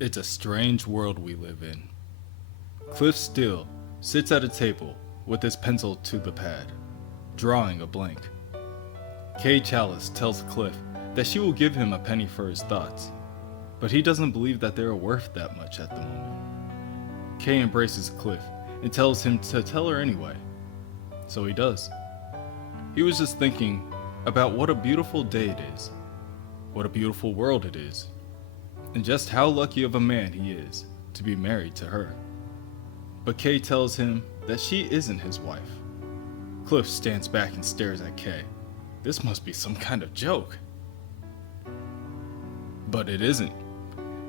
It's a strange world we live in. Cliff Steele sits at a table with his pencil to the pad, drawing a blank. Kay Chalice tells Cliff that she will give him a penny for his thoughts, but he doesn't believe that they are worth that much at the moment. Kay embraces Cliff and tells him to tell her anyway, so he does. He was just thinking about what a beautiful day it is, what a beautiful world it is, and just how lucky of a man he is to be married to her. But Kay tells him that she isn't his wife. Cliff stands back and stares at Kay. This must be some kind of joke. But it isn't.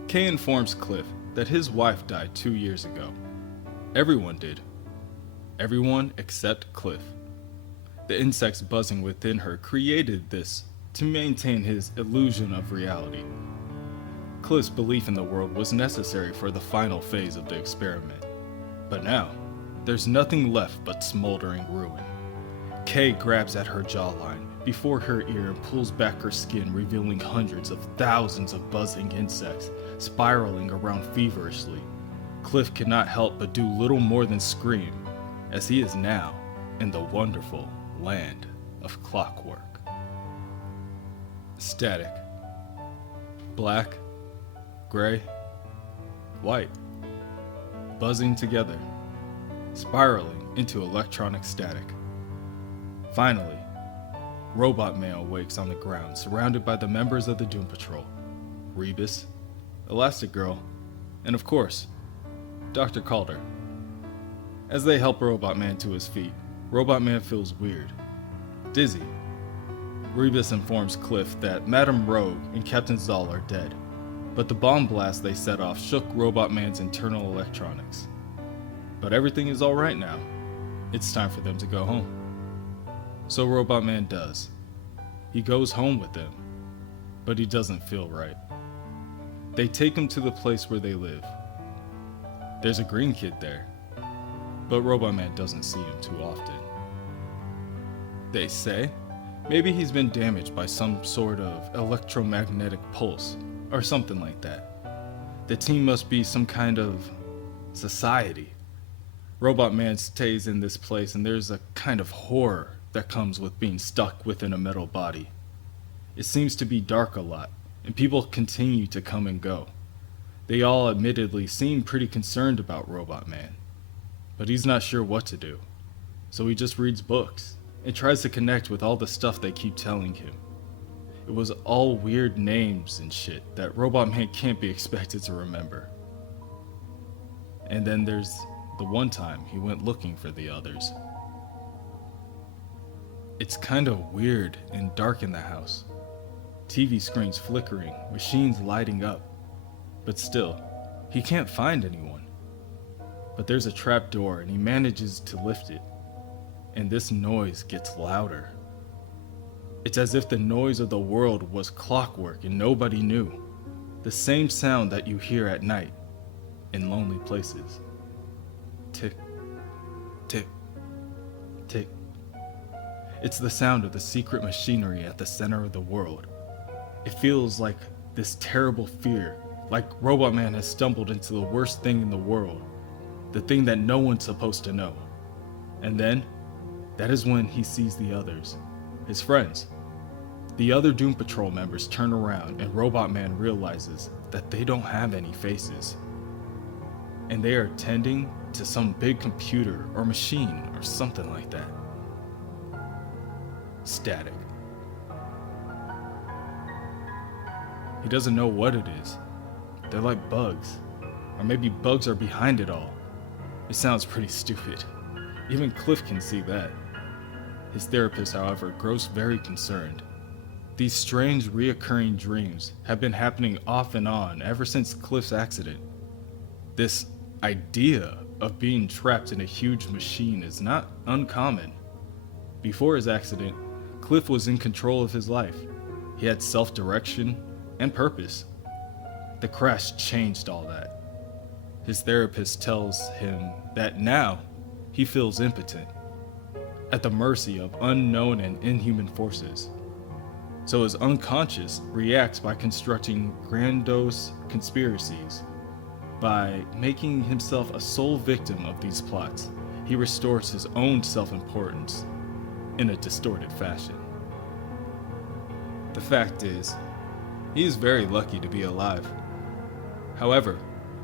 Kay informs Cliff that his wife died 2 years ago. Everyone did. Everyone except Cliff. The insects buzzing within her created this to maintain his illusion of reality. Cliff's belief in the world was necessary for the final phase of the experiment. But now, there's nothing left but smoldering ruin. Kay grabs at her jawline before her ear and pulls back her skin, revealing hundreds of thousands of buzzing insects spiraling around feverishly. Cliff cannot help but do little more than scream, as he is now in the wonderful land of clockwork. Static. Black, gray, white, buzzing together, spiraling into electronic static. Finally, Robotman awakes on the ground, surrounded by the members of the Doom Patrol, Rebus, Elastigirl, and of course, Dr. Calder. As they help Robotman to his feet, Robotman feels weird, dizzy. Rebus informs Cliff that Madame Rogue and Captain Zal are dead, but the bomb blast they set off shook Robotman's internal electronics. But everything is alright now. It's time for them to go home. So Robotman does. He goes home with them, but he doesn't feel right. They take him to the place where they live. There's a green kid there, but Robotman doesn't see him too often. They say maybe he's been damaged by some sort of electromagnetic pulse, or something like that. The team must be some kind of society. Robotman stays in this place, and there's a kind of horror that comes with being stuck within a metal body. It seems to be dark a lot, and people continue to come and go. They all admittedly seem pretty concerned about Robotman, but he's not sure what to do, so he just reads books and tries to connect with all the stuff they keep telling him. It was all weird names and shit that Robotman can't be expected to remember. And then there's the one time he went looking for the others. It's kind of weird and dark in the house. TV screens flickering, machines lighting up. But still, he can't find anyone. But there's a trap door and he manages to lift it. And this noise gets louder. It's as if the noise of the world was clockwork and nobody knew. The same sound that you hear at night in lonely places. Tick, tick, tick. It's the sound of the secret machinery at the center of the world. It feels like this terrible fear, like Robotman has stumbled into the worst thing in the world, the thing that no one's supposed to know. And then, that is when he sees the others, his friends. The other Doom Patrol members turn around and Robotman realizes that they don't have any faces. And they are tending to some big computer or machine or something like that. Static. He doesn't know what it is. They're like bugs. Or maybe bugs are behind it all. It sounds pretty stupid. Even Cliff can see that. His therapist, however, grows very concerned. These strange reoccurring dreams have been happening off and on ever since Cliff's accident. This idea of being trapped in a huge machine is not uncommon. Before his accident, Cliff was in control of his life. He had self-direction and purpose. The crash changed all that. His therapist tells him that now he feels impotent, at the mercy of unknown and inhuman forces. So his unconscious reacts by constructing grandiose conspiracies By making himself a sole victim of these plots, he restores his own self-importance in a distorted fashion. The fact is, he is very lucky to be alive. However,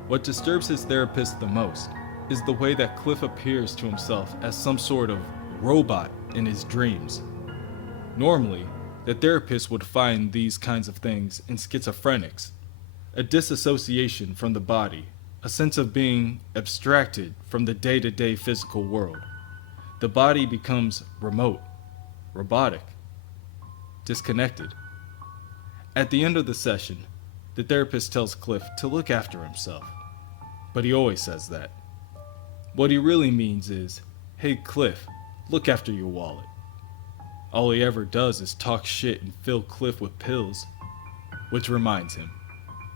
what disturbs his therapist the most is the way that Cliff appears to himself as some sort of robot in his dreams. Normally, the therapist would find these kinds of things in schizophrenics, a disassociation from the body, a sense of being abstracted from the day-to-day physical world. The body becomes remote, robotic, disconnected. At the end of the session, the therapist tells Cliff to look after himself, but he always says that. What he really means is, hey Cliff, look after your wallet. All he ever does is talk shit and fill Cliff with pills, which reminds him,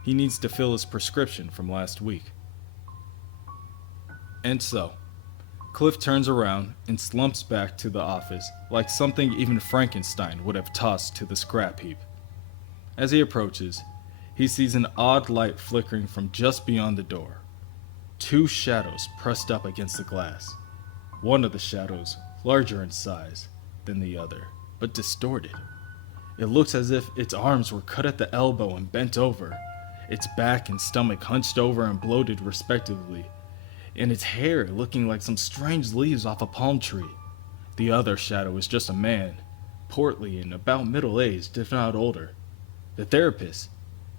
he needs to fill his prescription from last week. And so, Cliff turns around and slumps back to the office like something even Frankenstein would have tossed to the scrap heap. As he approaches, he sees an odd light flickering from just beyond the door. Two shadows pressed up against the glass. One of the shadows larger in size than the other, but distorted. It looks as if its arms were cut at the elbow and bent over, its back and stomach hunched over and bloated respectively, and its hair looking like some strange leaves off a palm tree. The other shadow is just a man, portly and about middle-aged, if not older. The therapist.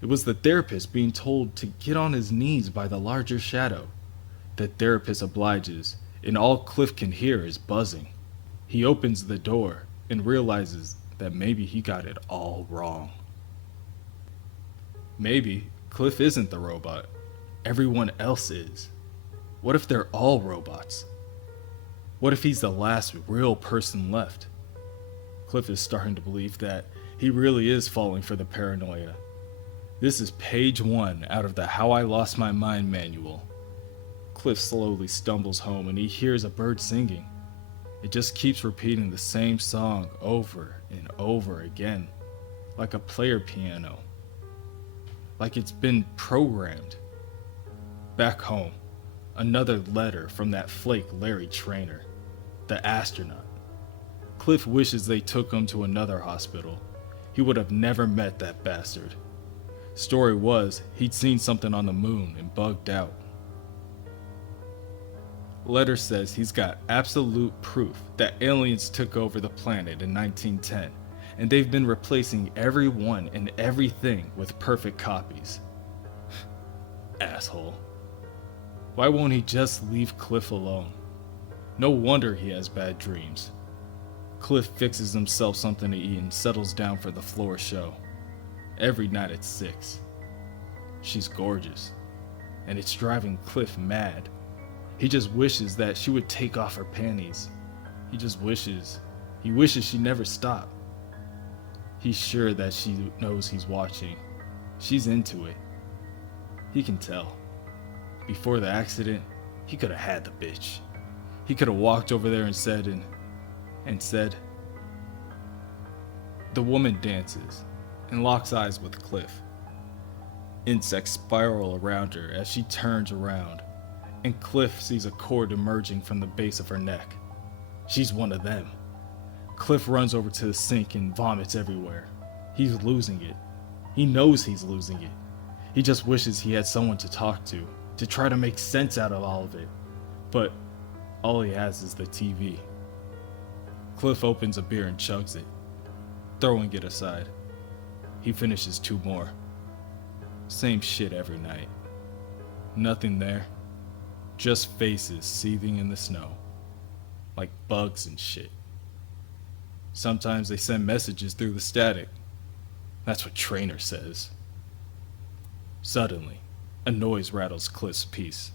It was the therapist being told to get on his knees by the larger shadow. The therapist obliges, and all Cliff can hear is buzzing. He opens the door and realizes that maybe he got it all wrong. Maybe Cliff isn't the robot. Everyone else is. What if they're all robots? What if he's the last real person left? Cliff is starting to believe that he really is falling for the paranoia. This is page 1 out of the How I Lost My Mind manual. Cliff slowly stumbles home and he hears a bird singing. It just keeps repeating the same song over and over again, like a player piano. Like it's been programmed. Back home, another letter from that flake Larry Trainer, the astronaut. Cliff wishes they took him to another hospital. He would have never met that bastard. Story was, he'd seen something on the moon and bugged out. Letter says he's got absolute proof that aliens took over the planet in 1910, and they've been replacing everyone and everything with perfect copies. Asshole. Why won't he just leave Cliff alone? No wonder he has bad dreams. Cliff fixes himself something to eat and settles down for the floor show. Every night at 6. She's gorgeous, and it's driving Cliff mad. He just wishes that she would take off her panties. He wishes she never stopped. He's sure that she knows he's watching. She's into it. He can tell. Before the accident, he could have had the bitch. He could have walked over there and said. The woman dances and locks eyes with Cliff. Insects spiral around her as she turns around, and Cliff sees a cord emerging from the base of her neck. She's one of them. Cliff runs over to the sink and vomits everywhere. He's losing it. He knows he's losing it. He just wishes he had someone to talk to try to make sense out of all of it. But all he has is the TV. Cliff opens a beer and chugs it, throwing it aside. He finishes 2 more. Same shit every night. Nothing there. Just faces seething in the snow. Like bugs and shit. Sometimes they send messages through the static. That's what Trainer says. Suddenly, a noise rattles Cliff's peace.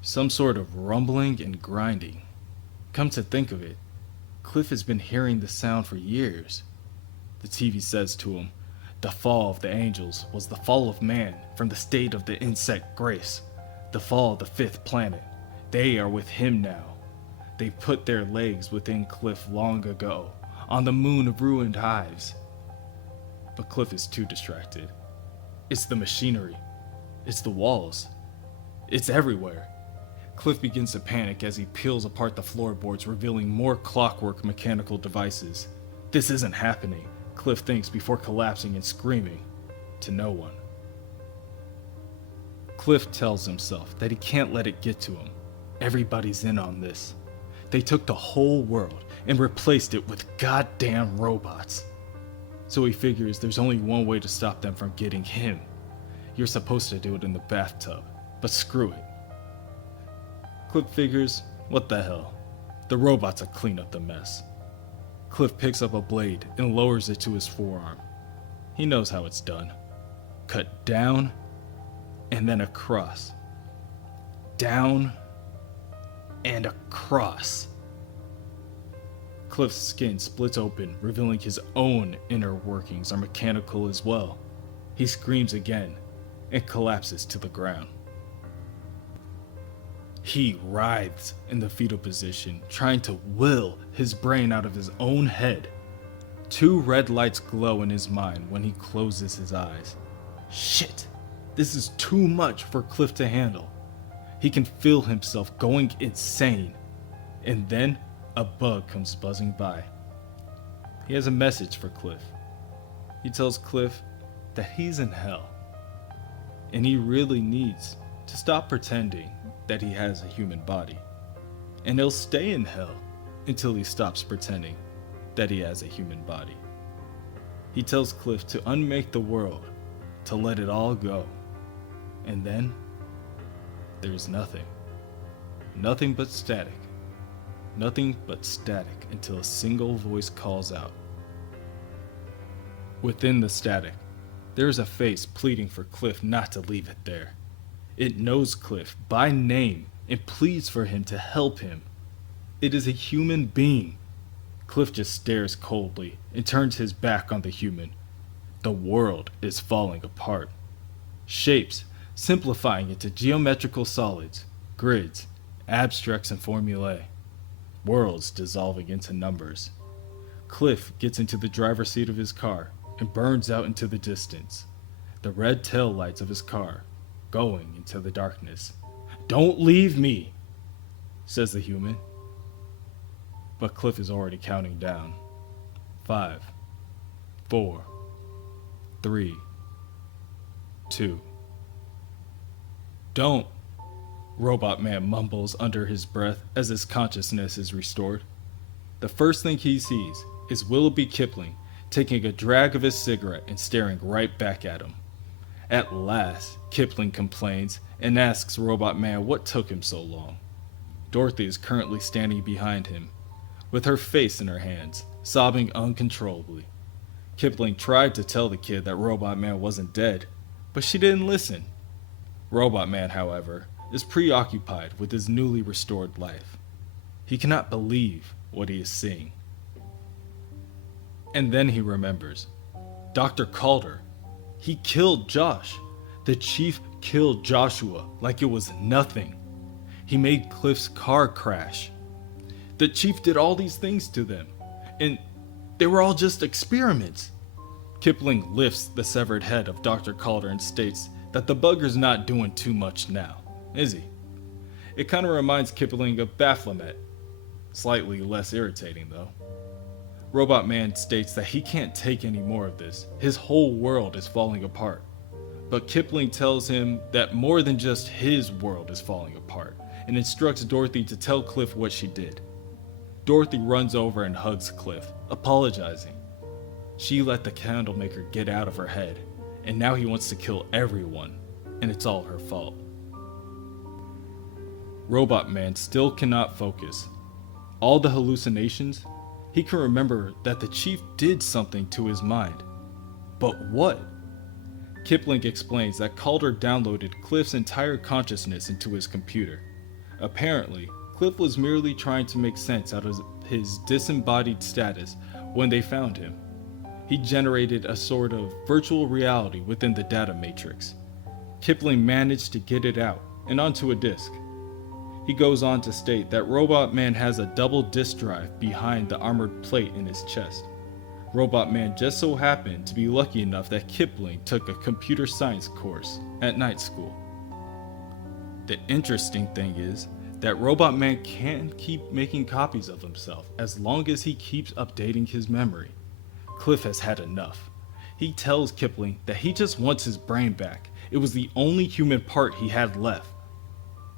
Some sort of rumbling and grinding. Come to think of it, Cliff has been hearing the sound for years. The TV says to him, the fall of the angels was the fall of man from the state of the insect grace, the fall of the 5th planet. They are with him now. They put their legs within Cliff long ago, on the moon of ruined hives. But Cliff is too distracted. It's the machinery. It's the walls. It's everywhere. Cliff begins to panic as he peels apart the floorboards, revealing more clockwork mechanical devices. This isn't happening, Cliff thinks before collapsing and screaming to no one. Cliff tells himself that he can't let it get to him. Everybody's in on this. They took the whole world and replaced it with goddamn robots. So he figures there's only one way to stop them from getting him. You're supposed to do it in the bathtub, but screw it. Cliff figures, what the hell? The robots will clean up the mess. Cliff picks up a blade and lowers it to his forearm. He knows how it's done. Cut down, and then across. Down, and across. Cliff's skin splits open, revealing his own inner workings are mechanical as well. He screams again, and collapses to the ground. He writhes in the fetal position, trying to will his brain out of his own head. 2 red lights glow in his mind when he closes his eyes. Shit, this is too much for Cliff to handle. He can feel himself going insane. And then a bug comes buzzing by. He has a message for Cliff. He tells Cliff that he's in hell. And he really needs to stop pretending that he has a human body. And he'll stay in hell until he stops pretending that he has a human body. He tells Cliff to unmake the world, to let it all go. And then, there's nothing. Nothing but static. Nothing but static until a single voice calls out. Within the static, there is a face pleading for Cliff not to leave it there. It knows Cliff by name and pleads for him to help him. It is a human being. Cliff just stares coldly and turns his back on the human. The world is falling apart. Shapes simplifying into geometrical solids, grids, abstracts, and formulae. Worlds dissolving into numbers. Cliff gets into the driver's seat of his car and burns out into the distance. The red tail lights of his car going into the darkness. "Don't leave me," says the human. But Cliff is already counting down. 5, 4, 3, 2. "Don't," Robotman mumbles under his breath as his consciousness is restored. The first thing he sees is Willoughby Kipling taking a drag of his cigarette and staring right back at him. At last, Kipling complains and asks Robotman what took him so long. Dorothy is currently standing behind him, with her face in her hands, sobbing uncontrollably. Kipling tried to tell the kid that Robotman wasn't dead, but she didn't listen. Robotman, however, is preoccupied with his newly restored life. He cannot believe what he is seeing. And then he remembers. Dr. Calder. He killed Josh. The chief killed Joshua like it was nothing. He made Cliff's car crash. The chief did all these things to them, and they were all just experiments. Kipling lifts the severed head of Dr. Calder and states that the bugger's not doing too much now, is he? It kind of reminds Kipling of Baphomet. Slightly less irritating, though. Robotman states that he can't take any more of this. His whole world is falling apart. But Kipling tells him that more than just his world is falling apart, and instructs Dorothy to tell Cliff what she did. Dorothy runs over and hugs Cliff, apologizing. She let the candlemaker get out of her head, and now he wants to kill everyone, and it's all her fault. Robotman still cannot focus. All the hallucinations, he can remember that the chief did something to his mind. But what? Kipling explains that Calder downloaded Cliff's entire consciousness into his computer. Apparently, Cliff was merely trying to make sense out of his disembodied status when they found him. He generated a sort of virtual reality within the data matrix. Kipling managed to get it out and onto a disk. He goes on to state that Robotman has a double disk drive behind the armored plate in his chest. Robotman just so happened to be lucky enough that Kipling took a computer science course at night school. The interesting thing is that Robotman can keep making copies of himself as long as he keeps updating his memory. Cliff has had enough. He tells Kipling that he just wants his brain back. It was the only human part he had left.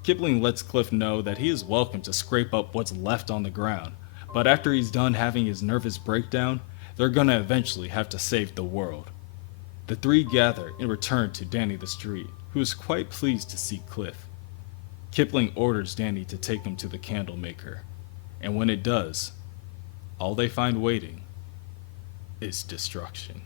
Kipling lets Cliff know that he is welcome to scrape up what's left on the ground, but after he's done having his nervous breakdown, they're gonna eventually have to save the world. The three gather and return to Danny the Street, who is quite pleased to see Cliff. Kipling orders Danny to take him to the candle maker, and when it does, all they find waiting is destruction.